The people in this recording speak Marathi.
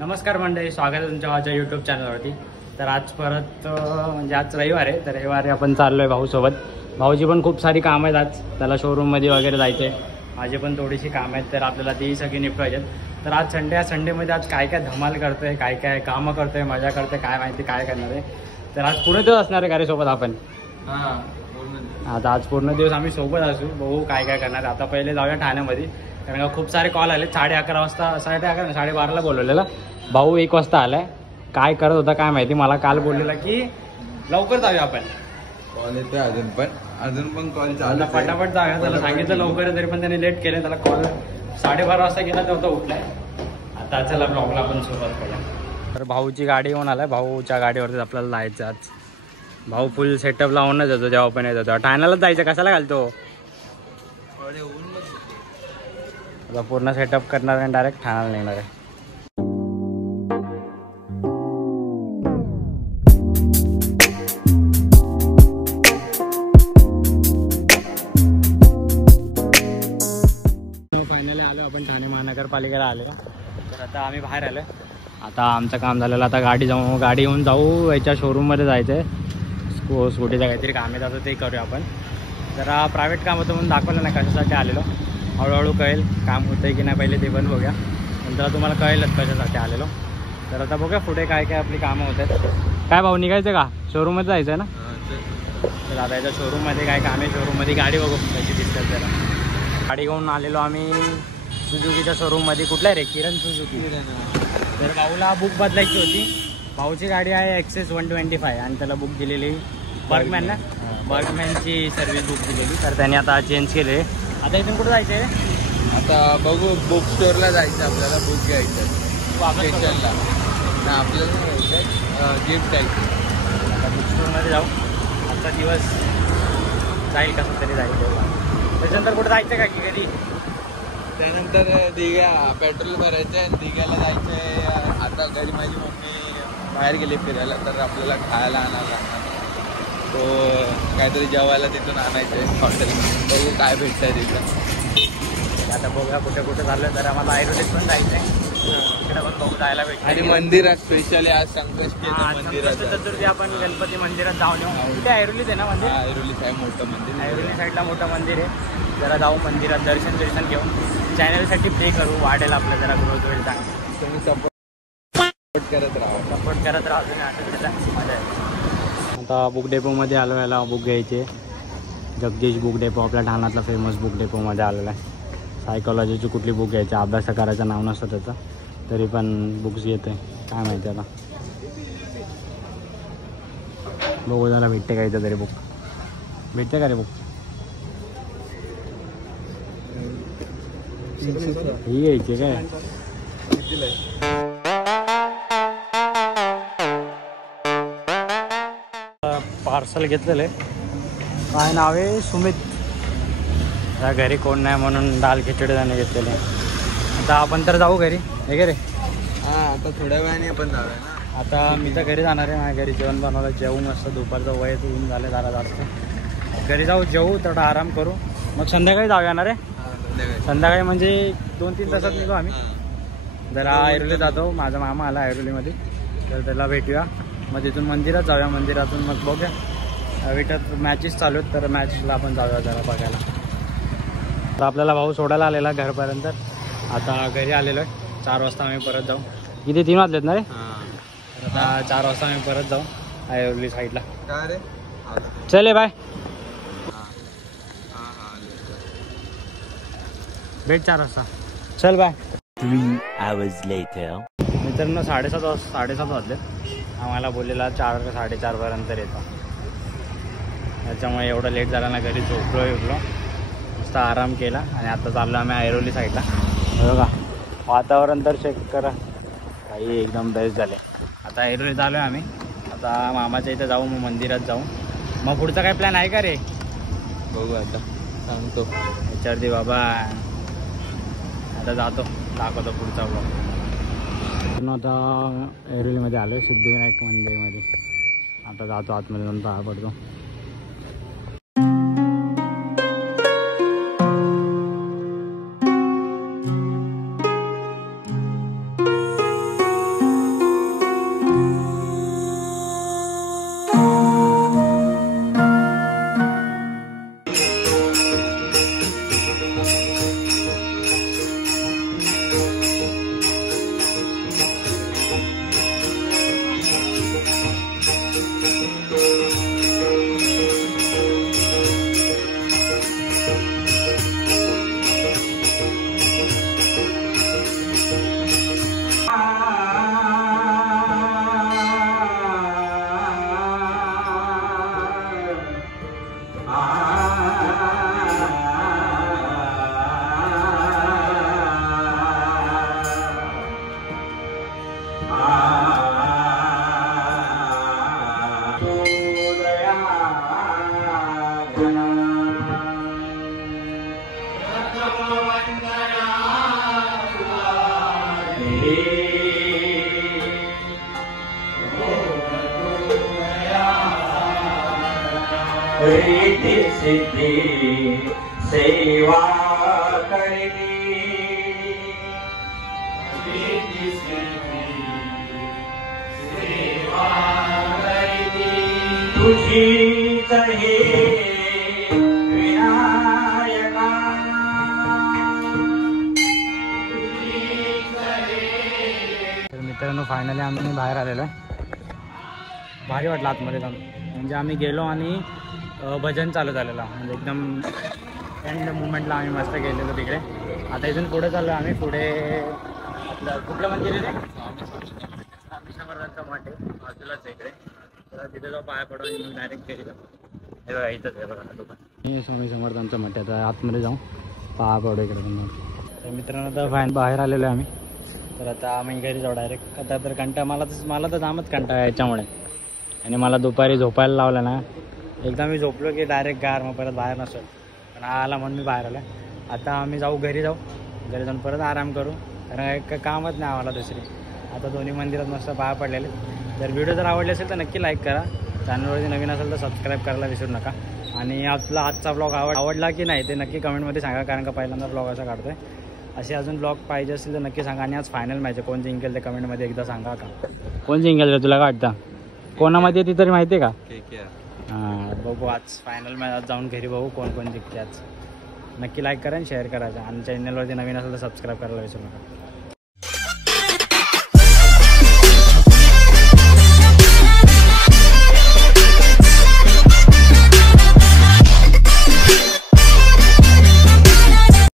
नमस्कार मंडळी, स्वागत आहे तुमच्या माझ्या यूट्यूब चॅनलवरती. तर आज परत म्हणजे आज रविवार आहे, तर रविवारी आपण चाललो आहे भाऊसोबत. भाऊची पण खूप सारी कामं आहेत आज, त्याला शोरूममध्ये वगैरे जायचं आहे. माझी पण थोडीशी कामं आहेत, तर आपल्याला ती सगळी निपटायची आहेत. तर आज संडे, संडेमध्ये आज काय काय धमाल करतो आहे, काय काय कामं करतो आहे, मजा करतो आहे, काय माहिती काय करणार आहे. तर आज पूर्ण दिवस असणार आहे गाडीसोबत आपण. आता आज पूर्ण दिवस आम्ही सोबत असू, बघू काय काय करणार. आता पहिले जाऊया ठाण्यामध्ये, कारण का खूप सारे कॉल आले. 11:30 वाजता, 11:30 12:30ला बोलवलेलं. भाऊ 1 वाजता आलाय. काय करत होता काय माहिती, मला काल बोललेला की लवकर जाऊया आपण. कॉल येतोय अजून पण कॉल चालू. पटापट जाऊया, त्याला सांगितलं लवकर, तरी पण त्याने लेट केलं. त्याला कॉल 12:30 वाजता गेला तेव्हा उठलाय. आता चला ब्लॉगला आपण सुरुवात करूया. तर भाऊची गाडी येऊन आलाय, भाऊच्या गाडीवरतीच आपल्याला जायचं आज. भाऊ फुल सेटअप लावूनच येतो जेव्हा पण येत होतो. ठाण्यालाच जायचं, कशाला घालतो आता. पूर्ण सेटअप करणार आणि डायरेक्ट ठाण्याला निघणार आहे. फायनली आलो आपण ठाणे महानगरपालिकेला आलो. तर आता आम्ही बाहेर आलो. आता आमचं काम झालेलं, आता गाडी घेऊन जाऊ याच्या शोरूममध्ये जायचं आहे. स्कूटीचं काहीतरी काम आहे, आता ते करूया आपण. जरा प्रायव्हेट काम होतं म्हणून दाखवलं नाही कशासाठी आलेलो. हळूहळू कळेल काम होतं आहे की नाही, पहिले ते पण बघूया. नंतर तुम्हाला कळेलच कशासाठी आलेलो. तर आता बघूया पुढे काय काय आपली कामं होत आहेत. काय भाऊ, निघायचं का? शोरूममध्ये जायचं आहे ना. तर आता याच्या शोरूममध्ये काय काम आहे, शोरूममध्ये गाडी बघू कशी दिसतात. जरा गाडी घेऊन आलेलो आम्ही सुझुकीच्या शोरूममध्ये. कुठला आहे रे? किरण सुझुकी. तर भाऊला बुक बदलायची होती. भाऊची गाडी आहे XS 125 आणि त्याला बुक दिलेली बर्गमॅन ना, बर्गमॅनची सर्व्हिस बुक दिलेली. तर त्याने आता चेंज केले. आता इथून कुठं जायचं आहे? आता बघू, बुक स्टोअरला जायचं आपल्याला, बुक घ्यायचं स्टेशनला. आपल्याला गिफ्ट द्यायचं. आता बुक स्टोअरमध्ये जाऊ. आजचा दिवस जाईल कसं तरी जाईल. त्याच्यानंतर कुठं जायचं का की घरी? त्यानंतर दिघ्या पेट्रोल भरायचं आहे, दिघ्याला जायचं आहे. आता घरी माझी मम्मी बाहेर गेली फिरायला, तर आपल्याला खायला आणायला लागणार. तो काहीतरी जेवायला तिथून आणायचं आहे हॉटेल. बघू काय भेटतं आहे तिथं. आता बघूया कुठे कुठे झालं. तर आम्हाला आयुर्वेदिक पण जायचं आहे, तिकडे पण बघू जायला भेटतं. आणि मंदिरात स्पेशली आज संकष्टी मंदिरात चतुर्थी आपण गणपती मंदिरात जाऊन येऊ. कुठे ऐरोलीत आहे ना मंदिर? ऐरोलीत आहे मोठं मंदिर. ऐरोली साईडला मोठं मंदिर आहे. जरा जाऊ मंदिरात, दर्शन घेऊन चॅनलसाठी प्ले करू. वाढेल आपलं जरा ग्रोथ होईल चांगलं. तुम्ही सपोर्ट करत राहा. मजा आहे. आता बुक डेपोमध्ये आलो. याला बुक घ्यायचे. जगदीश बुक डेपो आपल्या ठाण्यातला फेमस बुक डेपोमध्ये आलेला आहे. सायकोलॉजीची कुठली बुक घ्यायची, अभ्यास करायचं नाव नसतं त्याचं, तरी पण बुक्स घेते. काय माहिती आता, बघू त्याला भेटते का इथं तरी बुक. भेटते का रे बुक? ही घ्यायची काय? पार्सल घेतलेलं आहे. काय नाव आहे? सुमित. त्या घरी कोण नाही म्हणून दाल खिचडी त्याने घेतलेले. आता आपण तर जाऊ घरी, हे गे रे. हां, आता थोड्या वेळाने आपण जाऊया ना. आता मी तर घरी जाणार आहे. माझ्या घरी जेवण बनवलं, जेवू मस्त. दुपारचं वय ऊन झालं जरा जास्त. घरी जाऊ, जेवू, थोडा आराम करू, मग संध्याकाळी जाऊ येणार आहे. संध्याकाळी म्हणजे 2-3 तासात निघू आम्ही. जरा ऐरोली जातो, माझा मामा आला ऐरोलीमध्ये, तर त्याला भेटूया. मग तिथून मंदिरात जाऊया. मंदिरातून मग बघूया विकत मॅचेस चालू आहेत, तर मॅचला आपण जाऊया जरा बघायला. तर आपल्याला भाऊ सोडायला आलेला घरपर्यंत. आता घरी आलेलो आहे. 4 वाजता आम्ही परत जाऊ. इथे 3 वाजलेत ना रे. तर आता 4 वाजता आम्ही परत जाऊ ऐरोली साईडला. चले बाय. भेट 4 वाजता. चल बाय. 3 hours later. मित्रांनो 7:30 वाजले. आम्हाला बोललेला 4 का 4:30 पर्यंत येतो. त्याच्यामुळे एवढं लेट झाला ना, घरी झोपलो मस्त आराम केला आणि आता चाललो आम्ही ऐरोली साईडला. बघा वातावरण तर चेक करा, काही एकदम बेस्ट झाले. आता ऐरोली चालू आहे आम्ही. आता मामाच्या इथं जाऊ, मग मंदिरात जाऊ. मग पुढचा काय प्लॅन आहे का रे? बघू आता, सांगतो विचारते बाबा. आता जातो, दाखवतो पुढचा ब्लॉग. आता ऐरोलीमध्ये आलो, सिद्धिविनायक मंदिरमध्ये. आता जातो आतमध्ये, जाऊन पाया पडतो. रिद्धि सिद्धि सेवा करनी रिद्धि सिद्धि सेवा करनी तुझीच हे विनायका तर मित्रांनो फायनली आम्ही बाहेर आलेलो आहे. भारी वाटलं आतमध्ये जाऊन. म्हणजे आम्ही गेलो आणि भजन चालू झालेलं म्हणजे एकदम एंड मुवमेंटला आम्ही मस्त गेलेलो तिकडे. आता इथून पुढे चाललो आम्ही. पुढे आपलं कुठलं मंदिर आहे ते स्वामी समर्थांचं मठ आहे बाजूलाच आहे इकडे. तर तिथे जाऊ पाया पडून मग डायरेक्ट घरी जाऊ. हे बघा इथंच आहे बघा दुकान. स्वामी समर्थांचं मठ आहे. तर आतमध्ये जाऊ पाया पडू इकडे पण. तर मित्रांनो आता फायन बाहेर आलेलो आहे आम्ही. तर आता आम्ही घरी जाऊ डायरेक्ट. आता तर कंटा मला तर जामच कंटा आहे याच्यामुळे. आणि मला दुपारी झोपायला लावलं ना. एकदा मी झोपलो की डायरेक्ट गार मग परत बाहेर नसतो. पण आला म्हणून मी बाहेर आला. आता आम्ही घरी जाऊ जाऊन परत आराम करू. कारण कामच नाही आम्हाला दुसरी. आता दोन्ही मंदिरात मस्त पाया पडलेले. जर व्हिडिओ जर आवडले असेल तर नक्की लाईक करा. चॅनलवरती नवीन असेल तर सबस्क्राईब करायला विसरू नका. आणि आपला आजचा ब्लॉग आवडला की नाही ते नक्की कमेंटमध्ये सांगा. कारण का पहिल्यांदा ब्लॉग असा काढतो आहे. असे अजून ब्लॉग पाहिजे असेल तर नक्की सांगा. आणि आज फायनल मॅच आहे. कोण जिंकेल ते कमेंटमध्ये एकदा सांगा का. कोण जिंकेल रे तुला काय वाटतं. कोणामध्ये ती तरी माहिती आहे का. हां बघू आज फायनल मॅच. आज जाऊन घरी बघू कोण कोण जिंकते आज. नक्की लाईक करा आणि शेअर करायचं. आणि चॅनलवरती नवीन असेल तर सबस्क्राईब करायला विसरू नका.